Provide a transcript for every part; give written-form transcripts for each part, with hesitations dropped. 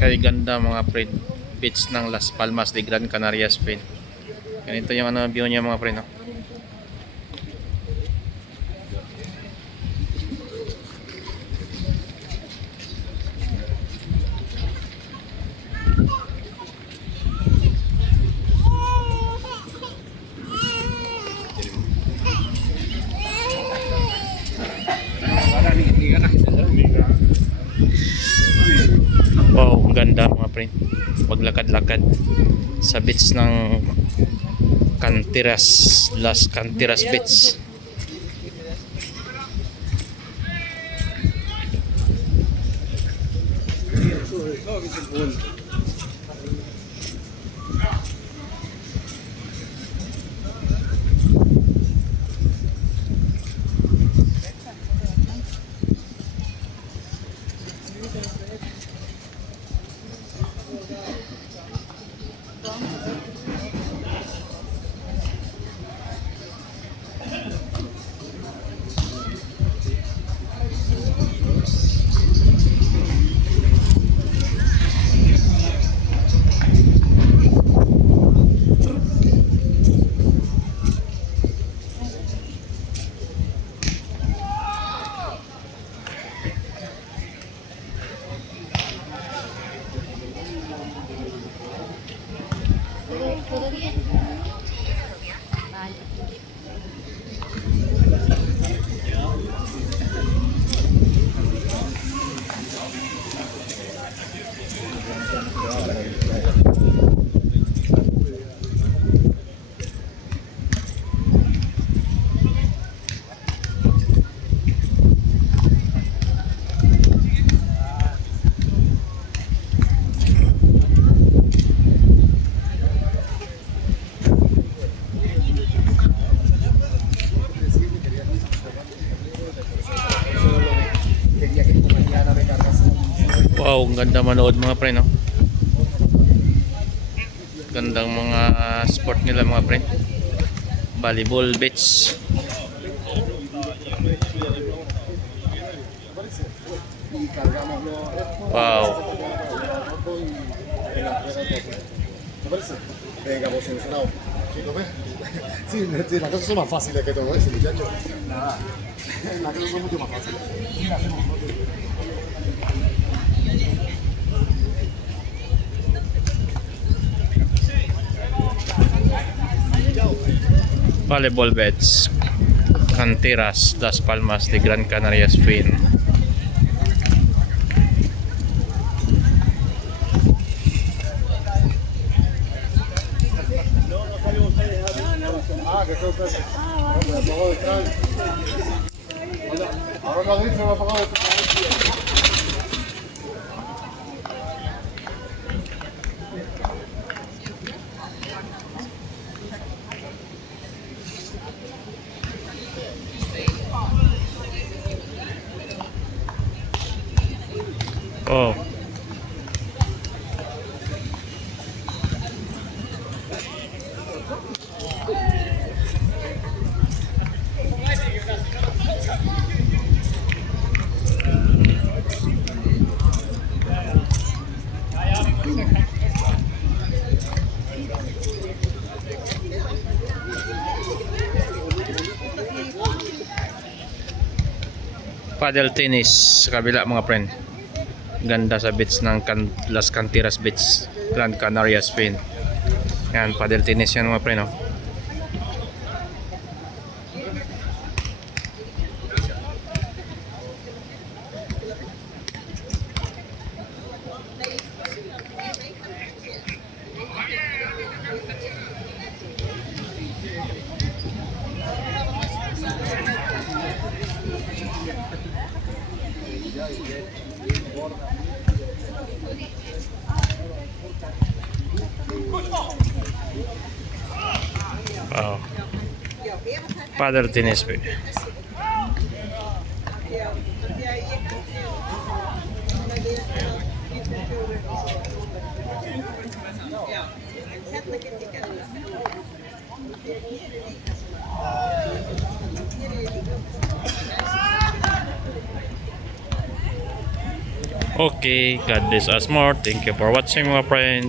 Kay ganda mga friend, beach ng Las Palmas de Gran Canaria, Spain. Ganito yung ano, view niya mga friend, no? Wow, ang ganda mga friend. Maglakad-lakad sa beach ng Cantiras, Las Cantiras Beach. Wow, ang ganda manood mga pre, no? Gandang mga sport nila mga pre. Volleyball beach. Wow. Venga, vos solucionado. Chico, ve. Sí, la cosa son más fáciles que todo eso, muchachos. Nada. La cosa son mucho más fáciles. Volleyball beach. Cantiras, Las Palmas de Gran Canaria, Spain. Ah, que creo que me apagó detrás. Ahora lo dice, me apagó detrás. Oh. Paddle tennis sa kabila mga friend. Ganda sa beach ng Las Cantiras Beach, Gran Canaria, Spain. Yan, paddle tennis yan mga friend, no? Wow. Paddle tennis. Okay, God bless us more. Thank you for watching mga friend.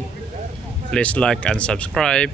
Please like and subscribe.